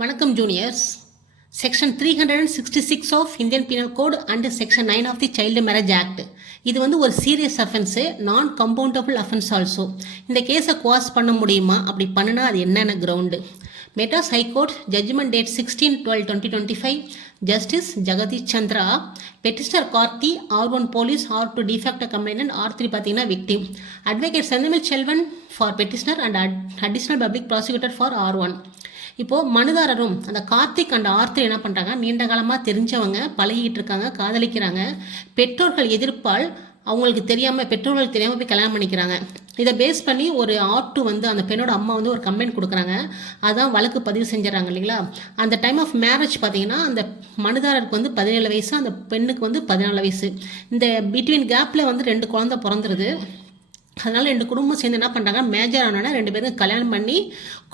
வணக்கம் juniors. Section 366 of Indian penal code and section 9 of the child marriage act. இது வந்து ஒரு serious offence, நான் கம்பவுண்டபிள் அஃபென்ஸ் ஆல்சோ. இந்த கேஸை குவாஸ் பண்ண முடியுமா? அப்படி பண்ணுனா அது என்னென்ன ground? Madras high court judgment date 16/12/2025, justice Jagadish Chandra, petitioner Karthi, R1 police, R2 de facto complainant, R3 பார்த்தீங்கன்னா victim, advocate Senthamizh Selvan for petitioner and additional public prosecutor for R1. இப்போது மனுதாரரும் அந்த கார்த்திக் அண்ட் R3 என்ன பண்ணுறாங்க, நீண்ட காலமாக தெரிஞ்சவங்க, பழகிட்டு இருக்காங்க, காதலிக்கிறாங்க. பெற்றோர்கள் எதிர்ப்பால் அவங்களுக்கு தெரியாமல், பெற்றோர்களுக்கு தெரியாமல் போய் கல்யாணம் பண்ணிக்கிறாங்க. இதை பேஸ் பண்ணி ஒரு R2 வந்து அந்த பெண்ணோட அம்மா வந்து ஒரு கம்ப்ளைண்ட் கொடுக்குறாங்க. அதான் வழக்கு பதிவு செஞ்சிடறாங்க இல்லைங்களா. அந்த டைம் ஆஃப் மேரேஜ் பார்த்தீங்கன்னா அந்த மனுதாரருக்கு வந்து 17 வயசு, அந்த பெண்ணுக்கு வந்து 14 வயசு. இந்த பிட்வீன் கேப்பில் வந்து 2 குழந்தை பிறந்துருது. அதனால் 2 குடும்பம் சேர்ந்து என்ன பண்ணுறாங்க, மேஜர் ஆனோன்னா 2 பேரும் கல்யாணம் பண்ணி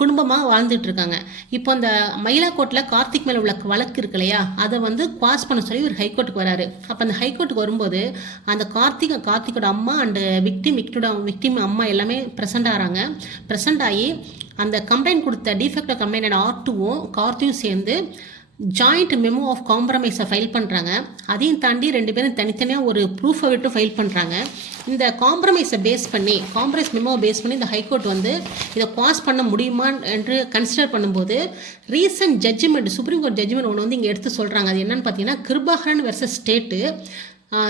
குடும்பமாக வாழ்ந்துட்டு இருக்காங்க. இப்போ அந்த மயிலாக்கோட்டில் கார்த்திக் மேலே உள்ள வழக்கு இருக்கு இல்லையா, அதை வந்து குவாஸ் பண்ண சொல்லி ஒரு ஹைகோர்ட்டுக்கு வராரு. அப்போ அந்த ஹைகோர்ட்டுக்கு வரும்போது அந்த கார்த்திகோட அம்மா அண்டு விக்டிம் அம்மா எல்லாமே ப்ரெசென்ட் ஆகிறாங்க. ப்ரெசென்ட் ஆகி அந்த கம்ப்ளைண்ட் கொடுத்த டிஃபெக்டோ கம்ப்ளைண்ட் R2வும் கார்த்தியும் சேர்ந்து ஜாயிண்ட் மெமோ ஆஃப் காம்ப்ரமைஸை ஃபைல் பண்ணுறாங்க. அதையும் தாண்டி 2 பேரும் தனித்தனியாக ஒரு ப்ரூஃபை விட்டு ஃபைல் பண்ணுறாங்க. இந்த காம்ப்ரமைஸை பேஸ் பண்ணி, காம்ப்ரமைஸ் மெமோவை பேஸ் பண்ணி இந்த ஹைகோர்ட் வந்து இதை பாஸ் பண்ண முடியுமா என்று கன்சிடர் பண்ணும்போது recent judgement, supreme court judgement ஒன்று வந்து இங்கே எடுத்து சொல்கிறாங்க. அது என்னன்னு பார்த்தீங்கன்னா, Kirubakaran versus state,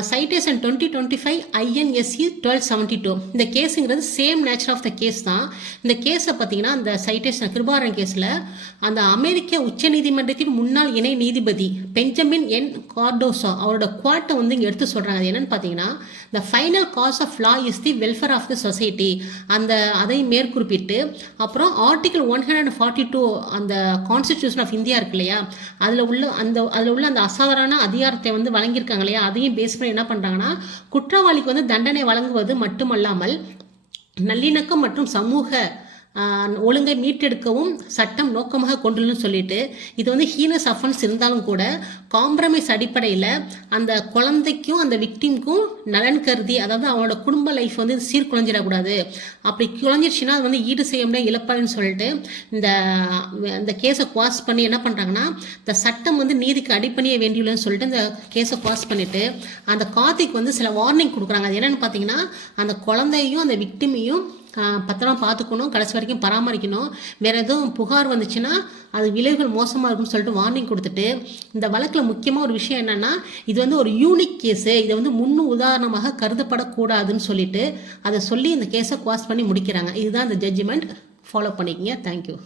citation 2025 INSE 1272. இந்த கேஸுங்கிறது same nature of the case தான். இந்த கேஸை பார்த்தீங்கன்னா, அந்த சைட்டேஷன் கிருபாகரன் கேஸில் அந்த அமெரிக்க உச்சநீதிமன்றத்தின் முன்னாள் இணை நீதிபதி பெஞ்சமின் என் கார்டோசா அவரோட குவாட்டை வந்து இங்கே எடுத்து சொல்கிறாங்க. அது என்னன்னு பார்த்தீங்கன்னா, the final cause of law is the welfare of the society. அதை மேற்குறிப்பிட்டு அப்புறம் ஆர்டிகல் 142 அந்த கான்ஸ்டிடியூஷன் ஆஃப் இந்தியா இருக்கு இல்லையா, அதில் உள்ள அந்த அசாதாரண அதிகாரத்தை வந்து வழங்கியிருக்காங்க இல்லையா, அதையும் பேஸ் பண்ணி என்ன பண்ணுறாங்கன்னா, குற்றவாளிக்கு வந்து தண்டனை வழங்குவது மட்டுமல்லாமல் நல்லிணக்கம் மற்றும் சமூக ஒழுங்கை மீட்டெடுக்கவும் சட்டம் நோக்கமாக கொண்டுள்ளன்னு சொல்லிட்டு, இது வந்து ஹீனஸ் அஃபென்ஸ் இருந்தாலும் கூட காம்ப்ரமைஸ் அடிப்படையில் அந்த குழந்தைக்கும் அந்த விக்டிம்க்கும் நலன் கருதி, அதாவது அவனோட குடும்ப லைஃப் வந்து சீர்குலைஞ்சிடக்கூடாது, அப்படி குழஞ்சிருச்சுன்னா அது வந்து ஈடு செய்ய முடியாது இழப்பாதுன்னு சொல்லிட்டு இந்த கேஸை குவாஸ் பண்ணி என்ன பண்ணுறாங்கன்னா, இந்த சட்டம் வந்து நீதிக்கு அடிப்பணிய வேண்டியுள்ளன்னு சொல்லிட்டு இந்த கேஸை குவாஸ் பண்ணிவிட்டு அந்த கார்த்திக் வந்து சில வார்னிங் கொடுக்குறாங்க. அது என்னென்னு பார்த்தீங்கன்னா, அந்த குழந்தையும் அந்த விக்டிமையும் பத்திரமா பார்த்துக்கணும், கடைசி வரைக்கும் பராமரிக்கணும், வேறு எதுவும் புகார் வந்துச்சுன்னா அது விளைவுகள் மோசமாக இருக்குன்னு சொல்லிட்டு வார்னிங் கொடுத்துட்டு, இந்த வழக்கில் முக்கியமாக ஒரு விஷயம் என்னென்னா, இது வந்து ஒரு யூனிக் கேஸு, இதை வந்து உதாரணமாக கருதப்படக்கூடாதுன்னு சொல்லிட்டு அதை சொல்லி இந்த கேஸை குவாஸ் பண்ணி முடிக்கிறாங்க. இதுதான் இந்த ஜட்ஜ்மெண்ட். ஃபாலோ பண்ணிக்கங்க. தேங்க்யூ.